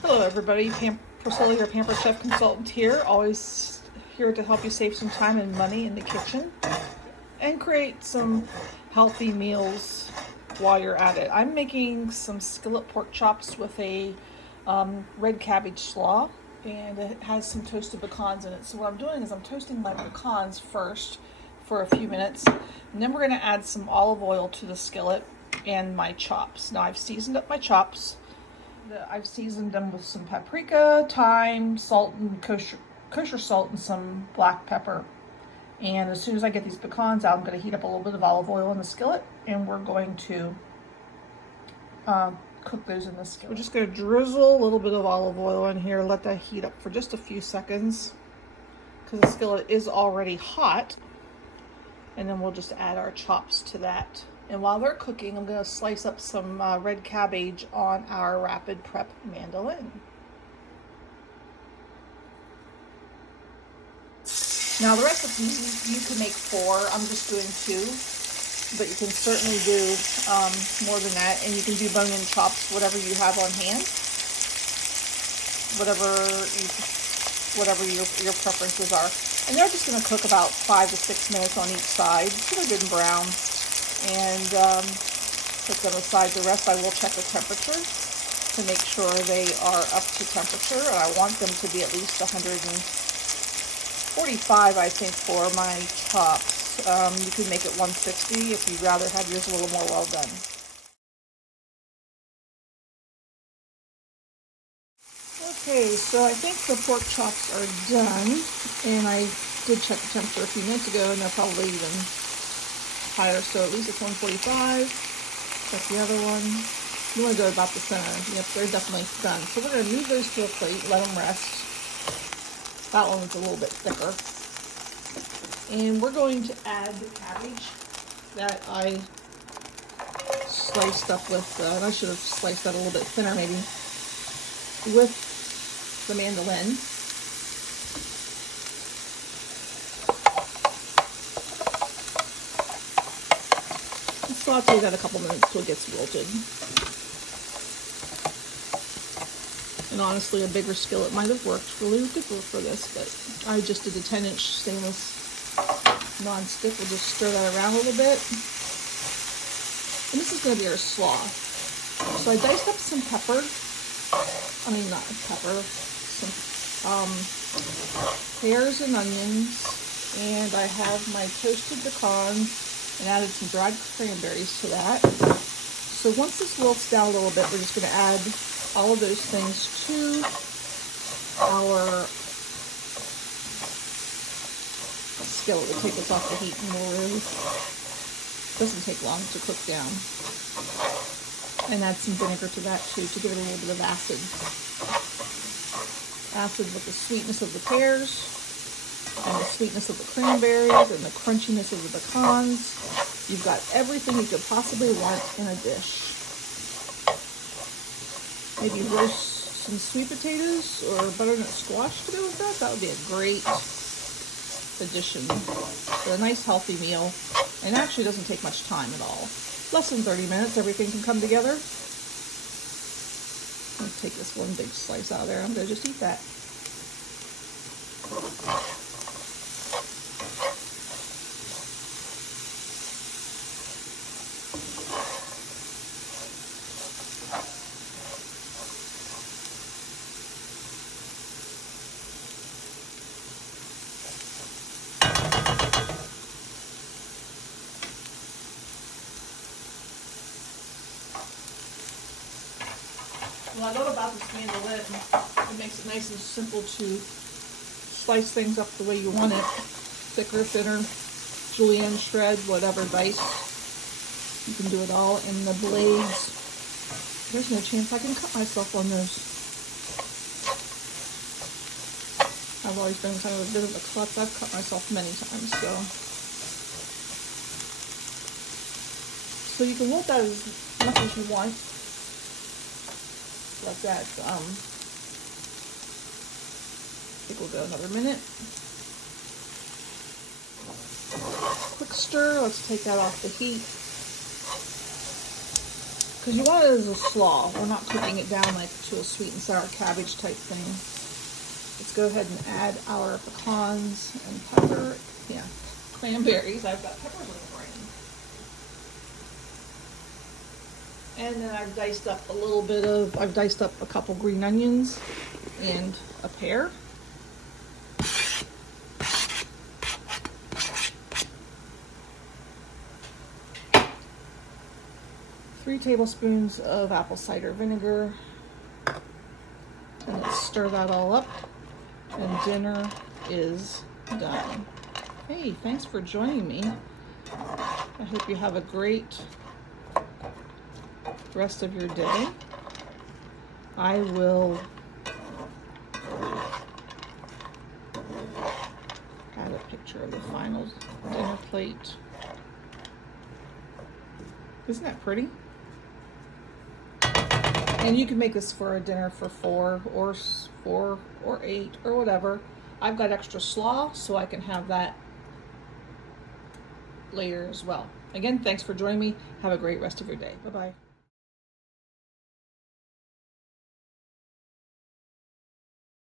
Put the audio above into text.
Hello everybody, Priscilla, your Pampered Chef Consultant here, always here to help you save some time and money in the kitchen and create some healthy meals while you're at it. I'm making some skillet pork chops with a red cabbage slaw, and it has some toasted pecans in it. So what I'm doing is I'm toasting my pecans first for a few minutes, and then we're going to add some olive oil to the skillet and my chops. Now I've seasoned up my chops. I've seasoned them with some paprika, thyme, salt, and kosher salt, and some black pepper. And as soon as I get these pecans out, I'm going to heat up a little bit of olive oil in the skillet, and we're going to cook those in the skillet. We're just going to drizzle a little bit of olive oil in here, let that heat up for just a few seconds, because the skillet is already hot. And then we'll just add our chops to that. And while they're cooking, I'm going to slice up some red cabbage on our rapid prep mandolin. Now the recipe, you can make 4. I'm just doing 2, but you can certainly do more than that. And you can do bone-in chops, whatever you have on hand, whatever your preferences are. And they're just going to cook about 5 to 6 minutes on each side, so they're good and brown. And put them aside. The rest I will check the temperature to make sure they are up to temperature. And I want them to be at least 145, I think, for my chops. You can make it 160 if you'd rather have yours a little more well done. Okay, so I think the pork chops are done, and I did check the temperature a few minutes ago, and they're probably even higher, so at least it's 145. Check the other one. You want to go about the center. Yep, they're definitely done. So we're going to move those to a plate, let them rest. That one's a little bit thicker. And we're going to add the cabbage that I sliced up with, and I should have sliced that a little bit thinner maybe, with the mandolin. Saute that a couple minutes till it gets wilted. And honestly, a bigger skillet might have worked really good for this, but I just did a 10-inch stainless non-stick. We'll just stir that around a little bit. And this is going to be our slaw. So I diced up some pepper. Not pepper. Some pears and onions. And I have my toasted pecans and added some dried cranberries to that. So once this wilts down a little bit, we're just going to add all of those things to our skillet. We'll take this off the heat and we'll doesn't take long to cook down. And add some vinegar to that too, to give it a little bit of acid. Acid with the sweetness of the pears, and the sweetness of the cranberries, and the crunchiness of the pecans. You've got everything you could possibly want in a dish. Maybe roast some sweet potatoes or butternut squash to go with that. That would be a great addition to a nice healthy meal, and actually doesn't take much time at all. Less than 30 minutes, everything can come together. I'll take this one big slice out of there. I'm going to just eat that. Well, I love about this mandolin, it makes it nice and simple to slice things up the way you want it. Thicker, thinner, julienne shred, whatever, dice. You can do it all. And the blades, there's no chance I can cut myself on those. I've always been kind of a bit of a klutz. I've cut myself many times, so you can wilt that as much as you want. Let that, I think we'll go another minute. Quick stir, let's take that off the heat. because you want it as a slaw. We're not cooking it down like to a sweet and sour cabbage type thing. Let's go ahead and add our pecans and cranberries. I've got peppers on the brain. And then I've diced up a couple green onions and a pear. 3 tablespoons of apple cider vinegar. And let's stir that all up. And dinner is done. Hey, thanks for joining me. I hope you have a great rest of your day. I will add a picture of the final dinner plate. Isn't that pretty? And you can make this for a dinner for 4 or 8 or whatever. I've got extra slaw, so I can have that later as well. Again, thanks for joining me. Have a great rest of your day. Bye-bye.